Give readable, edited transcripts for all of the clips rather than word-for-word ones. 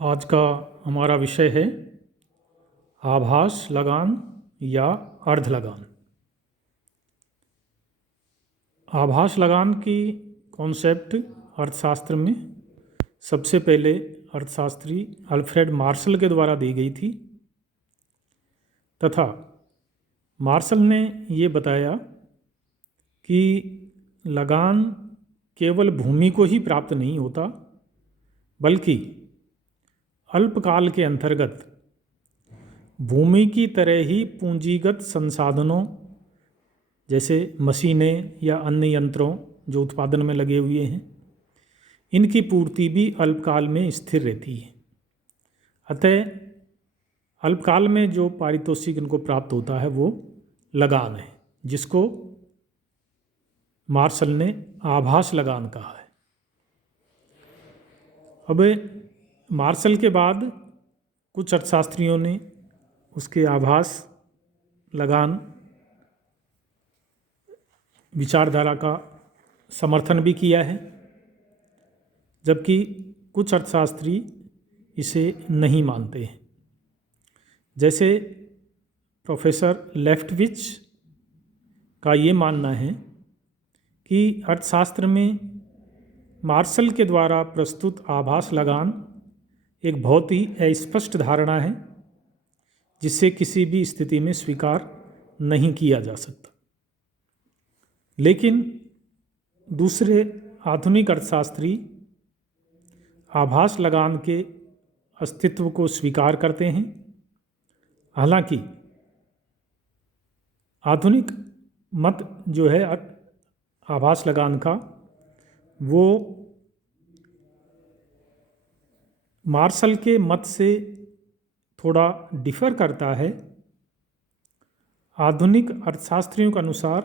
आज का हमारा विषय है आभास लगान या अर्ध लगान। आभास लगान की कॉन्सेप्ट अर्थशास्त्र में सबसे पहले अर्थशास्त्री अल्फ्रेड मार्शल के द्वारा दी गई थी तथा मार्शल ने ये बताया कि लगान केवल भूमि को ही प्राप्त नहीं होता बल्कि अल्पकाल के अंतर्गत भूमि की तरह ही पूंजीगत संसाधनों जैसे मशीनें या अन्य यंत्रों जो उत्पादन में लगे हुए हैं, इनकी पूर्ति भी अल्पकाल में स्थिर रहती है। अतः अल्पकाल में जो पारितोषिक इनको प्राप्त होता है वो लगान है, जिसको मार्शल ने आभास लगान कहा है। अब मार्शल के बाद कुछ अर्थशास्त्रियों ने उसके आभास लगान विचारधारा का समर्थन भी किया है, जबकि कुछ अर्थशास्त्री इसे नहीं मानते हैं। जैसे प्रोफेसर लेफ्टविच का ये मानना है कि अर्थशास्त्र में मार्शल के द्वारा प्रस्तुत आभास लगान एक बहुत ही अस्पष्ट धारणा है जिसे किसी भी स्थिति में स्वीकार नहीं किया जा सकता। लेकिन दूसरे आधुनिक अर्थशास्त्री आभास लगान के अस्तित्व को स्वीकार करते हैं। हालांकि आधुनिक मत जो है आभास लगान का वो मार्शल के मत से थोड़ा डिफर करता है। आधुनिक अर्थशास्त्रियों के अनुसार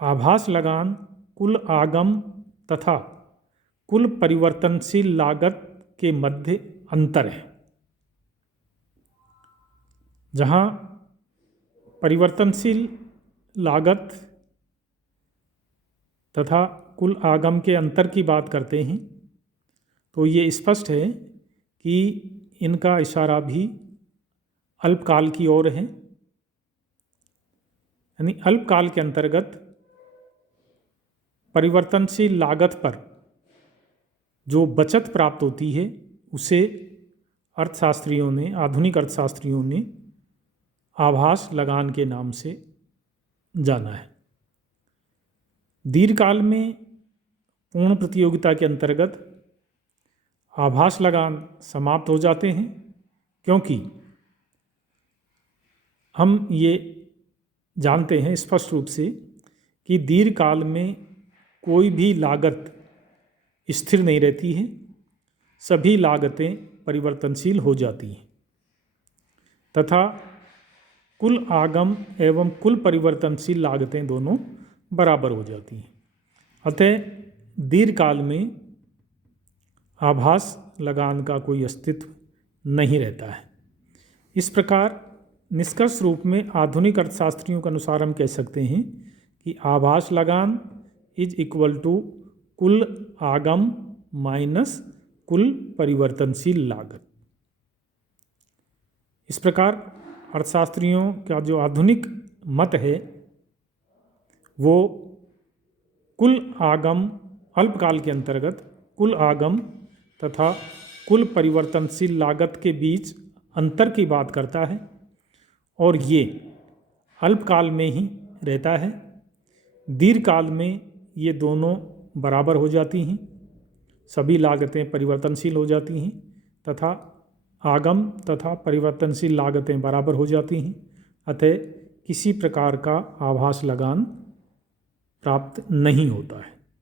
आभास लगान कुल आगम तथा कुल परिवर्तनशील लागत के मध्य अंतर है। जहाँ परिवर्तनशील लागत तथा कुल आगम के अंतर की बात करते हैं तो ये स्पष्ट है कि इनका इशारा भी अल्पकाल की ओर है। यानी अल्पकाल के अंतर्गत परिवर्तनशील लागत पर जो बचत प्राप्त होती है उसे अर्थशास्त्रियों ने, आधुनिक अर्थशास्त्रियों ने आभास लगान के नाम से जाना है। दीर्घकाल में पूर्ण प्रतियोगिता के अंतर्गत आभास लगान समाप्त हो जाते हैं, क्योंकि हम ये जानते हैं स्पष्ट रूप से कि दीर्घकाल में कोई भी लागत स्थिर नहीं रहती है, सभी लागतें परिवर्तनशील हो जाती हैं तथा कुल आगम एवं कुल परिवर्तनशील लागतें दोनों बराबर हो जाती हैं। अतः दीर्घकाल में आभास लगान का कोई अस्तित्व नहीं रहता है। इस प्रकार निष्कर्ष रूप में आधुनिक अर्थशास्त्रियों के अनुसार हम कह सकते हैं कि आभास लगान इज इक्वल टू कुल आगम माइनस कुल परिवर्तनशील लागत। इस प्रकार अर्थशास्त्रियों का जो आधुनिक मत है वो कुल आगम अल्पकाल के अंतर्गत कुल आगम तथा कुल परिवर्तनशील लागत के बीच अंतर की बात करता है और ये अल्पकाल में ही रहता है। दीर्घकाल में ये दोनों बराबर हो जाती हैं, सभी लागतें परिवर्तनशील हो जाती हैं तथा आगम तथा परिवर्तनशील लागतें बराबर हो जाती हैं। अतः किसी प्रकार का आभास लगान प्राप्त नहीं होता है।